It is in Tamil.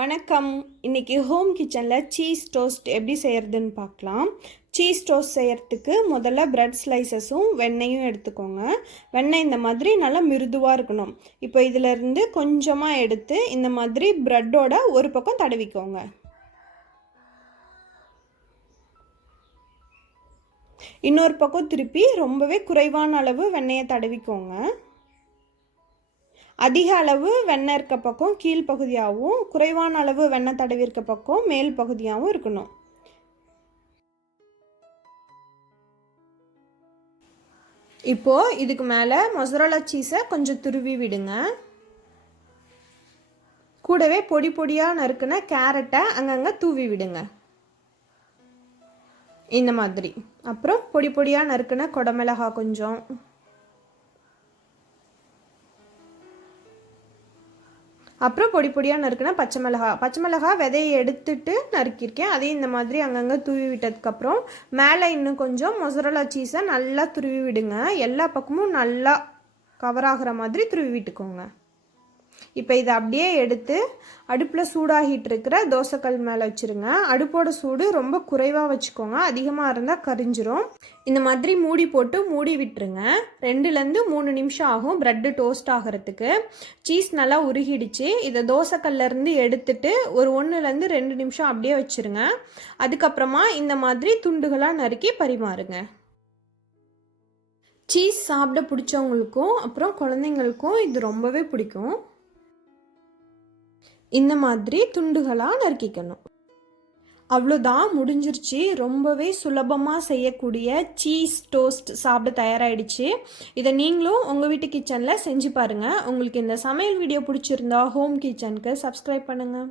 வணக்கம். இன்றைக்கி ஹோம் கிச்சனில் சீஸ் டோஸ்ட் எப்படி செய்கிறதுன்னு பார்க்கலாம். சீஸ் டோஸ்ட் செய்கிறதுக்கு முதல்ல ப்ரெட் ஸ்லைசஸும் வெண்ணெயும் எடுத்துக்கோங்க. வெண்ணெய் இந்த மாதிரி நல்லா மிருதுவாக இருக்கணும். இப்போ இதிலேருந்து கொஞ்சமாக எடுத்து இந்த மாதிரி ப்ரெட்டோட ஒரு பக்கம் தடவிக்கோங்க. இன்னொரு பக்கம் திருப்பி ரொம்பவே குறைவான அளவு வெண்ணெயை தடவிக்கோங்க. அதிக அளவு வெண்ணெய் இருக்க பக்கம் கீழ்ப்பகுதியாகவும் குறைவான அளவு வெண்ணெய் தடவி இருக்க பக்கம் மேல் பகுதியாகவும் இருக்கணும். இப்போது இதுக்கு மேலே மொசரல்லா சீஸை கொஞ்சம் துருவி விடுங்க. கூடவே பொடி பொடியாக நறுக்குன கேரட்டை அங்கங்கே தூவி விடுங்க இந்த மாதிரி. அப்புறம் பொடி பொடியாக நறுக்குன குடமிளகாய் கொஞ்சம், அப்புறம் பொடி பொடியாக நறுக்குனா பச்சை மிளகாய் விதையை எடுத்துட்டு நறுக்கியிருக்கேன். அதையும் இந்த மாதிரி அங்கங்கே துருவி விட்டதுக்கப்புறம் மேலே இன்னும் கொஞ்சம் மொசரல்லா சீஸை நல்லா துருவி விடுங்க. எல்லா பக்கமும் நல்லா கவர் ஆகிற மாதிரி துருவி விட்டுக்கோங்க. இப்போ இதை அப்படியே எடுத்து அடுப்பில் சூடாகிட்டு இருக்கிற தோசைக்கல் மேலே வச்சுருங்க. அடுப்போட சூடு ரொம்ப குறைவாக வச்சுக்கோங்க, அதிகமாக இருந்தால் கரிஞ்சிரும். இந்த மாதிரி மூடி போட்டு மூடி விட்டுருங்க. 2-3 நிமிஷம் ஆகும் ப்ரெட்டு டோஸ்ட் ஆகிறதுக்கு. சீஸ் நல்லா உருகிடுச்சு. இதை தோசைக்கல்லேருந்து எடுத்துட்டு ஒரு 1-2 நிமிஷம் அப்படியே வச்சுருங்க. அதுக்கப்புறமா இந்த மாதிரி துண்டுகளாக நறுக்கி பரிமாறுங்க. சீஸ் சாப்பிட பிடிச்சவங்களுக்கும் அப்புறம் குழந்தைங்களுக்கும் இது ரொம்பவே பிடிக்கும். இந்த மாதிரி துண்டுகளாக நறுக்கிக்கணும். அவ்வளோதான், முடிஞ்சிருச்சு. ரொம்பவே சுலபமாக செய்யக்கூடிய சீஸ் டோஸ்ட் சாப்பிட தயாராகிடுச்சு. இதை நீங்களும் உங்கள் வீட்டு கிச்சனில் செஞ்சு பாருங்கள். உங்களுக்கு இந்த சமையல் வீடியோ பிடிச்சிருந்தா ஹோம் கிச்சனுக்கு சப்ஸ்கிரைப் பண்ணுங்கள்.